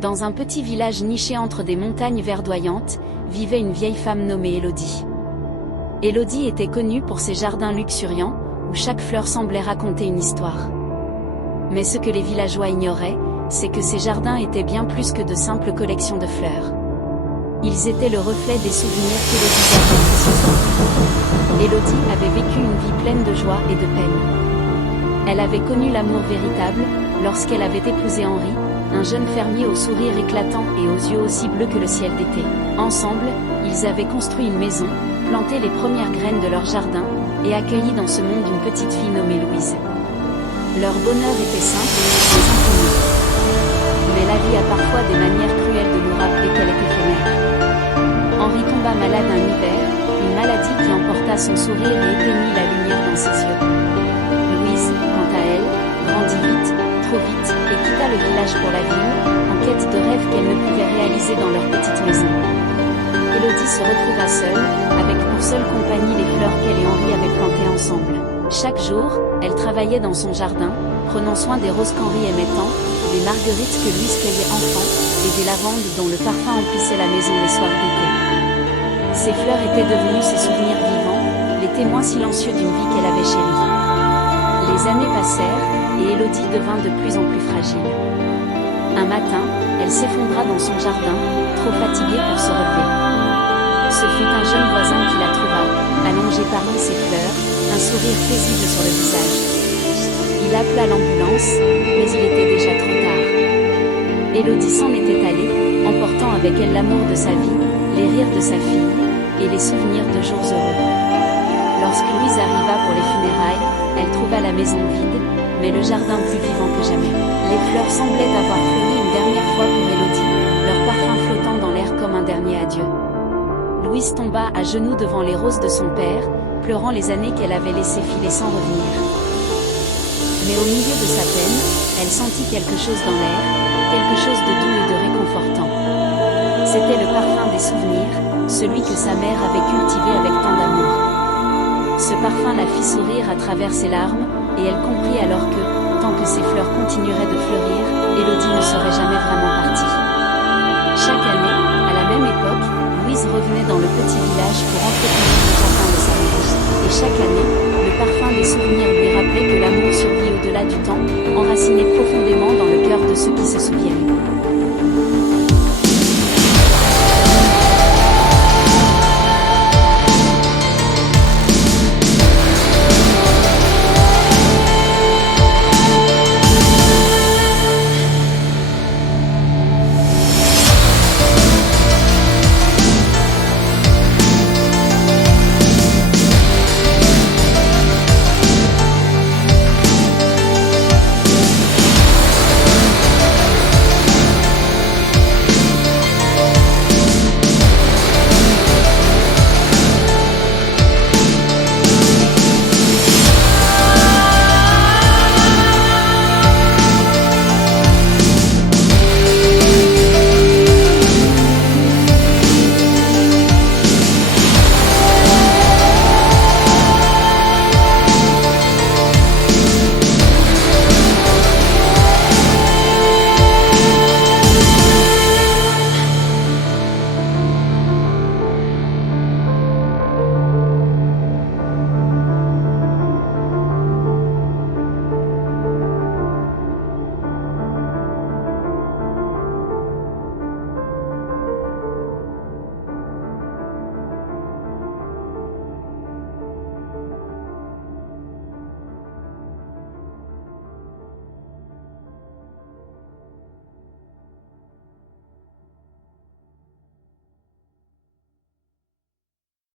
Dans un petit village niché entre des montagnes verdoyantes, vivait une vieille femme nommée Élodie. Élodie était connue pour ses jardins luxuriants, où chaque fleur semblait raconter une histoire. Mais ce que les villageois ignoraient, c'est que ces jardins étaient bien plus que de simples collections de fleurs. Ils étaient le reflet des souvenirs qu'Élodie gardait précieusement. Élodie avait vécu une vie pleine de joie et de peine. Elle avait connu l'amour véritable, lorsqu'elle avait épousé Henri, un jeune fermier au sourire éclatant et aux yeux aussi bleus que le ciel d'été. Ensemble, ils avaient construit une maison, planté les premières graines de leur jardin, et accueilli dans ce monde une petite fille nommée Louise. Leur bonheur était simple, mais infini. Mais la vie a parfois des manières cruelles de nous rappeler qu'elle est éphémère. Henri tomba malade un hiver, une maladie qui emporta son sourire et éteignit la lumière dans ses yeux. Louise, quant à elle, grandit vite, trop vite, et quitta le village pour la ville, en quête de rêves qu'elle ne pouvait réaliser dans leur petite maison. Élodie se retrouva seule, avec pour seule compagnie les fleurs qu'elle et Henri avaient plantées ensemble. Chaque jour, elle travaillait dans son jardin, prenant soin des roses qu'Henri aimait tant, des marguerites que Louise cueillait enfant, et des lavandes dont le parfum emplissait la maison les soirs d'été. Ces fleurs étaient devenues ses souvenirs vivants, les témoins silencieux d'une vie qu'elle avait chérie. Les années passèrent, et Élodie devint de plus en plus fragile. Un matin, elle s'effondra dans son jardin, trop fatiguée pour se relever. Ce fut un jeune voisin qui la trouva, allongée parmi ses fleurs, un sourire paisible sur le visage. Il appela l'ambulance, mais il était déjà trop tard. Élodie s'en était allée, emportant avec elle l'amour de sa vie, les rires de sa fille, et les souvenirs de jours heureux. Lorsque Louise arriva pour les funérailles, elle trouva la maison vide, mais le jardin plus vivant que jamais. Les fleurs semblaient avoir fleuri une dernière fois pour Élodie, leur parfum flottant dans l'air comme un dernier adieu. Louise tomba à genoux devant les roses de son père, pleurant les années qu'elle avait laissées filer sans revenir. Mais au milieu de sa peine, elle sentit quelque chose dans l'air, quelque chose de doux et de réconfortant. C'était le parfum des souvenirs, celui que sa mère avait cultivé avec tant d'amour. Ce parfum la fit sourire à travers ses larmes, et elle comprit alors que, tant que ces fleurs continueraient de fleurir, Élodie ne serait jamais vraiment partie. Chaque année, à la même époque, Louise revenait dans le petit village pour entretenir le jardin de sa mère. Et chaque année, le parfum des souvenirs lui rappelait que l'amour survit au-delà du temps, enraciné profondément dans le cœur de ceux qui se souviennent.